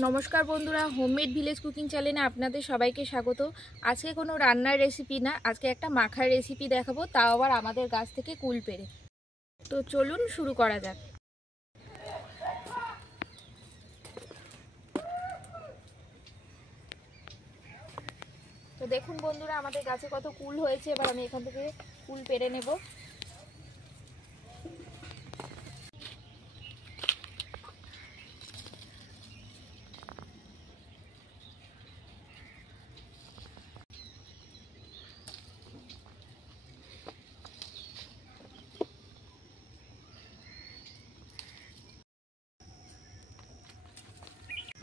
নমস্কার বন্ধুরা, homemade village cooking চ্যানেলে আপনাদের সবাইকে স্বাগত। আজকে কোনো রান্নার রেসিপি না, আজকে একটা মাখার রেসিপি দেখাবো, তাও আবার আমাদের গাছ থেকে কুল পেড়ে। তো চলুন শুরু করা যাক। তো দেখুন বন্ধুরা, আমাদের গাছে কত কুল হয়েছে। এবার আমি এখান থেকে কুল পেড়ে নেব।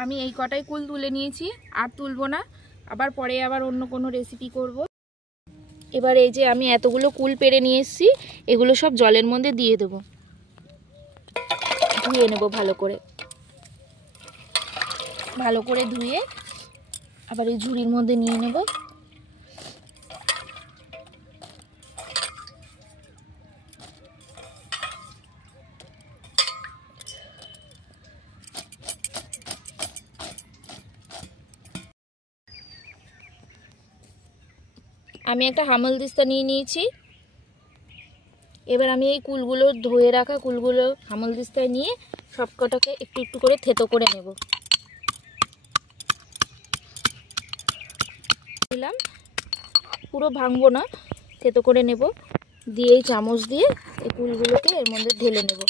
আমি এই কটাই কুল তুলে নিয়েছি, আর তুলবো না, আবার পরে অন্য কোনো রেসিপি করব। এবার এই যে আমি এতগুলো কুল পেড়ে নিয়ে এসেছি, এগুলো সব জলের মধ্যে দিয়ে দেব। ধুয়ে নেব ভালো করে ধুয়ে আবার এই ঝুড়ির মধ্যে নিয়ে নেব। আমি একটা হামালদিস্তা নিয়ে নিয়েছি। এবার আমি এই কুলগুলো ধুয়ে রাখা কুলগুলো হামালদিস্তায় নিয়ে সবকটাকে একটু একটু করে থেতো করে নেব। দিলাম, পুরো ভাঙবো না, থেতো করে নেব। দিয়ে এই চামচ দিয়ে এই কুলগুলোকে এর মধ্যে ঢেলে নেব।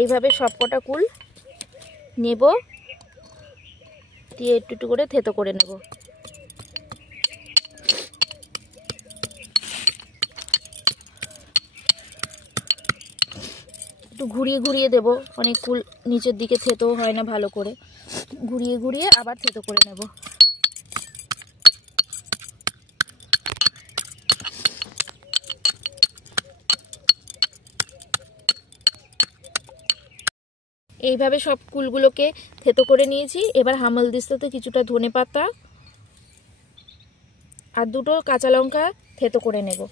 এইভাবে সবকটা কুল নেব, দিয়ে একটু একটু করে থেতো করে নেব। একটু ঘুরিয়ে ঘুরিয়ে দেব, অনেক কুল নিচের দিকে থেতো হয় না, ভালো করে ঘুরিয়ে ঘুরিয়ে আবার থেতো করে নেব। এইভাবে সব কুলগুলোকে থেতো করে নিয়েছি। এবার হামালদিস্তাতে কিছুটা ধনেপাতা আর দুটো কাঁচা লঙ্কা থেতো করে নেব।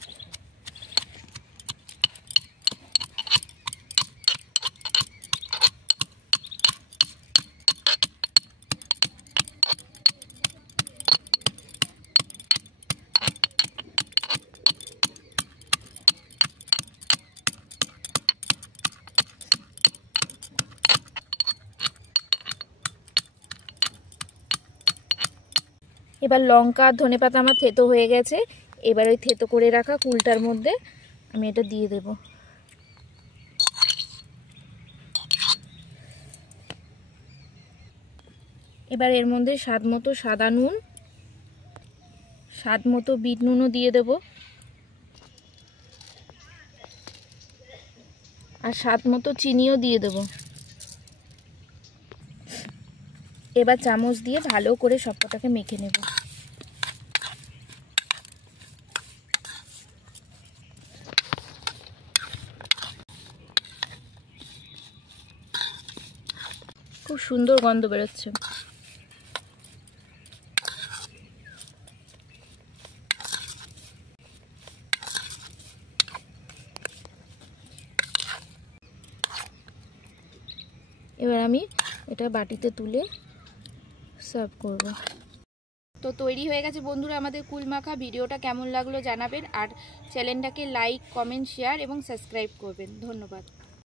এবার লঙ্কা আর ধনেপাতা আমার থেতো হয়ে গেছে। এবার ওই থেতো করে রাখা কুলটার মধ্যে আমি এটা দিয়ে দেব। এবার এর মধ্যে স্বাদ মতো সাদা নুন, স্বাদ মতো বিট নুনও দিয়ে দেব, আর স্বাদ মতো চিনিও দিয়ে দেব। এবার চামচ দিয়ে ভালো করে সবকটাকে মেখে নেব। খুব সুন্দর গন্ধ বেরোচ্ছে। এবার আমি এটা বাটিতে তুলে সার্ভ করব। তো তৈরি হয়ে গেছে বন্ধুরা আমাদের কুল মাখা। ভিডিওটা কেমন লাগলো জানাবেন, আর চ্যানেলটাকে লাইক, কমেন্ট, শেয়ার এবং সাবস্ক্রাইব করবেন। ধন্যবাদ।